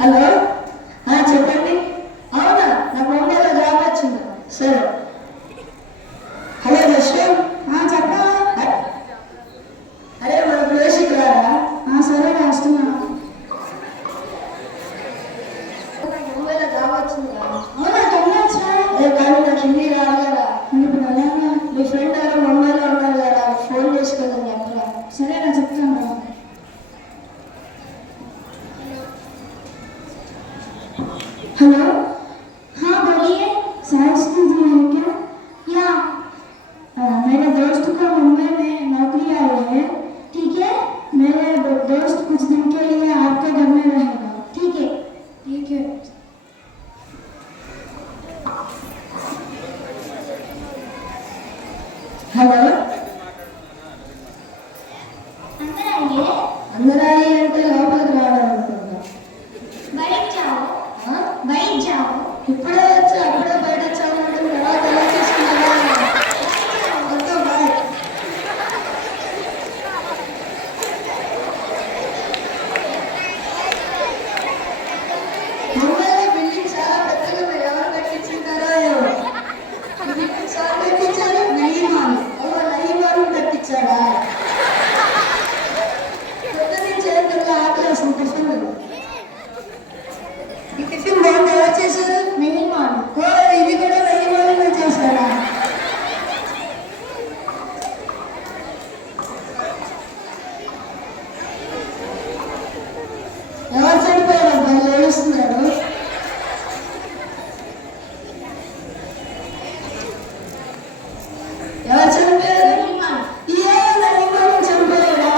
Hello, చెప్పండి. అవునా, నాకు ముందేలా జాబ్ వచ్చింది. సరే. హలో రష్యం, చెప్పా. అరే మన ప్లేస్కి రారా? సరే వస్తున్నా. ముందేలా జాబ్ వచ్చింది. అవునా, తొమ్మిది కానీ నాకు హిందీ రాదు కదా. ఇప్పుడు అలాగా మీ ఫ్రెండ్ ఎవరో ముంబైలో ఉన్నారు కదా, ఫోన్ చేసుకోదని చెప్పరా? సరే నేను చెప్తాను. हेलो, हाँ बोलिए। साइंस जी है क्या? या मेरे दोस्त को मुंबई में नौकरी आई है। ठीक है, मेरे दोस्त कुछ दिन के लिए आपके घर में रहेगा। ठीक है? ठीक है। हेलो, अंदर आइए। अंदर आइए అంటే లోపలికి రావాలనుకుంటున్నా. బయటికి जाओ. బయట जाओ. ఇప్పుడే వచ్చి అప్పుడే బయట వచ్చామంటే తర్వాత ఎలా చేసుకున్నారా? ముంబైలో బిల్డింగ్ చాలా పెద్దగా మీరు ఎవరు కట్టించుంటారో ఏమో. బిల్డింగ్ చాలా కట్టించారు. నయీమాను కట్టించారా? పెద్ద నుంచి ఏంటో ఆకలేస్తుంది. ఈ టిఫిన్ బాగుంది. ఎవరు చేశారు? నయీమాను. ఇది కూడా నయీమాను చేశారా? ఎవరు చనిపోయారు? వాళ్ళు ఏడుస్తున్నారు. ఎవరు చనిపోయారు? నయీమాను చనిపోయారా?